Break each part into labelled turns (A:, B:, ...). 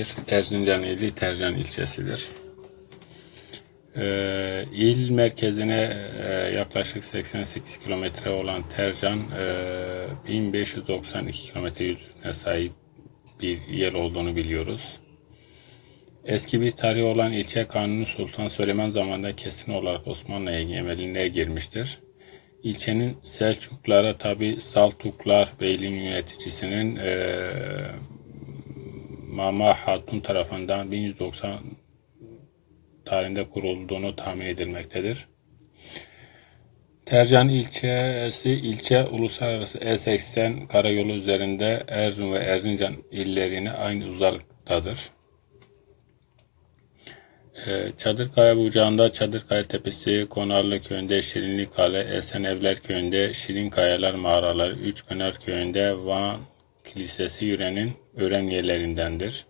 A: ilçesidir. Erzincan ili Tercan ilçesidir. Ee, il merkezine e, yaklaşık 88 kilometre olan Tercan e, 1592 kilometre yüzüne sahip bir yer olduğunu biliyoruz. Eski bir tarihi olan ilçe Kanuni Sultan Süleyman zamanında kesin olarak Osmanlı egemenliğine girmiştir. İlçenin Selçuklulara tabi Saltuklar Beyliği yöneticisinin eee Mama Hatun tarafından 1190 tarihinde kurulduğunu tahmin edilmektedir. Tercan ilçesi ilçe uluslararası E80 karayolu üzerinde Erzurum ve Erzincan illerine aynı uzaklıktadır. Ee, Çadırkaya bucağında Çadırkaya Tepesi, Konarlı Köyü'nde Şirinli Kale, Esenevler Köyü'nde Şirin Kayalar Mağaraları, Üçpınar Köyü'nde Van Kilisesi Yüre'nin öğren yerlerindendir.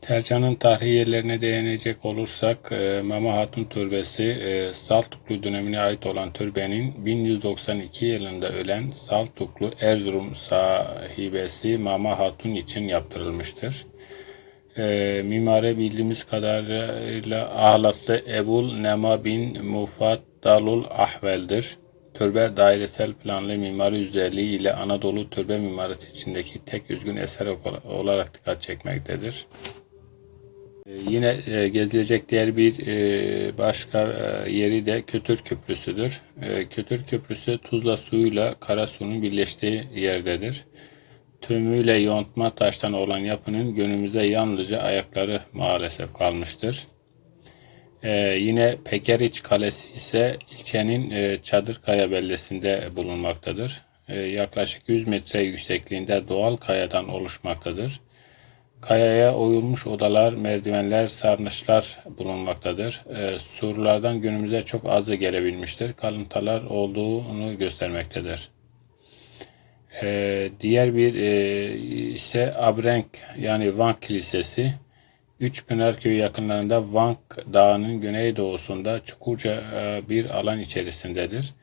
A: Tercan'ın tarihi yerlerine değinecek olursak e, Mama Hatun Türbesi e, Saltuklu dönemine ait olan türbenin 1192 yılında ölen Saltuklu Erzurum sahibesi Mama Hatun için yaptırılmıştır. E, mimari bildiğimiz kadarıyla ahlatlı Ebul Nema bin Mufaddalul Ahvel'dir. Türbe dairesel planlı mimari özelliği ile Anadolu türbe mimarisi içindeki tek üzgün eser olarak dikkat çekmektedir. Ee, Yine e, gezilecek diğer bir e, başka e, yeri de Kötür Köprüsü'dür. Kötür Köprüsü Tuzla suyuyla Karasu'nun birleştiği yerdedir. Tümüyle yontma taştan olan yapının günümüzde yalnızca ayakları maalesef kalmıştır. Ee, yine Pekeriç Kalesi ise ilçenin e, Çadırkaya beldesinde bulunmaktadır. Ee, yaklaşık 100 metre yüksekliğinde doğal kayadan oluşmaktadır. Kayaya oyulmuş odalar, merdivenler, sarnıçlar bulunmaktadır. Ee, surlardan günümüze çok azı gelebilmiştir. Kalıntılar olduğunu göstermektedir. Ee, diğer bir e, ise Abrenk yani Van Kilisesi. Üçpınar Köyü yakınlarında Vank Dağı'nın güneydoğusunda çukurca e, bir alan içerisindedir.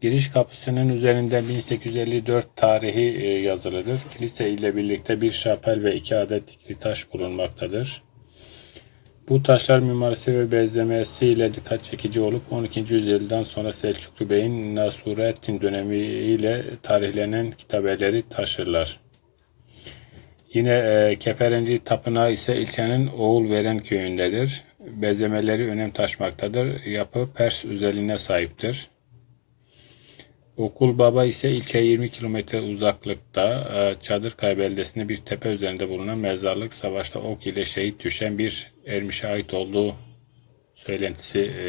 A: Giriş kapısının üzerinde 1854 tarihi e, yazılıdır. Kilise ile birlikte bir şapel ve iki adet dikili taş bulunmaktadır. Bu taşlar mimarisi ve bezlemesiyle dikkat çekici olup 12. yüzyıldan sonra Selçuklu Bey'in Nasurettin dönemiyle tarihlenen kitabeleri taşırlar. Yine e, Keferenci Tapınağı ise ilçenin Oğulveren köyündedir. Bezemeleri önem taşmaktadır. Yapı Pers özelliğine sahiptir. Okul Baba ise ilçe 20 kilometre uzaklıkta e, Çadırkaya beldesinde bir tepe üzerinde bulunan mezarlık savaşta ok ile şehit düşen bir ermişe ait olduğu söylentisi e,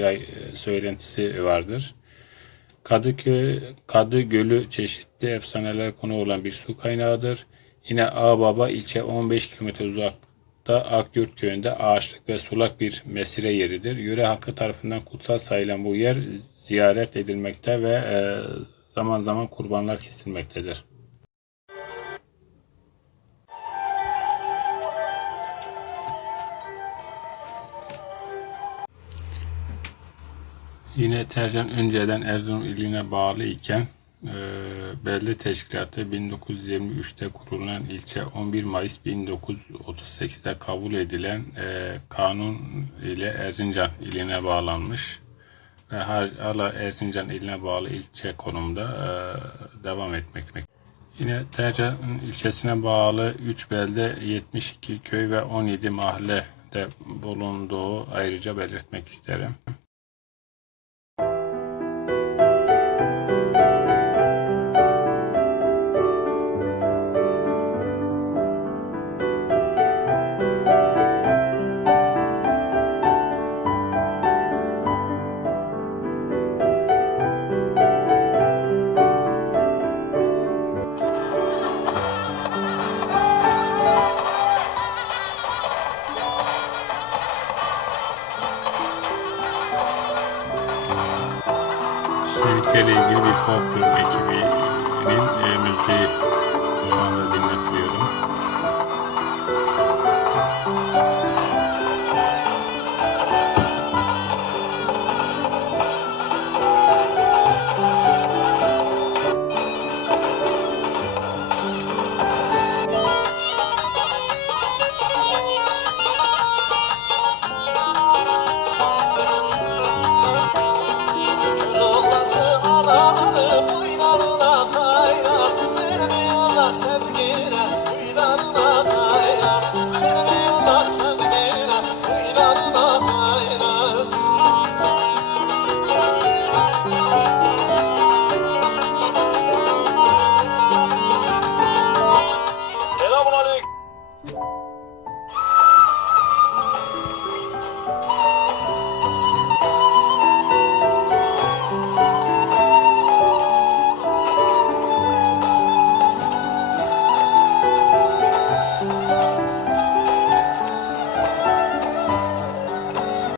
A: yay, e, söylentisi vardır. Kadıköy, Kadı Gölü çeşitli efsaneler konu olan bir su kaynağıdır. Yine Ağbaba ilçe 15 km uzakta Akyurt köyünde ağaçlık ve sulak bir mesire yeridir. Yöre halkı tarafından kutsal sayılan bu yer ziyaret edilmekte ve e, zaman zaman kurbanlar kesilmektedir. Yine Tercan önceden Erzurum iline bağlı iken e, belde teşkilatı 1923'te kurulan ilçe 11 Mayıs 1938'de kabul edilen e, kanun ile Erzincan iline bağlanmış ve hala Erzincan iline bağlı ilçe konumda e, devam etmekte. Yine Tercan ilçesine bağlı 3 belde 72 köy ve 17 mahalle de bulunduğu ayrıca belirtmek isterim. İle ilgili bir folklor ekibinin müziği şu anda dinletiyorum.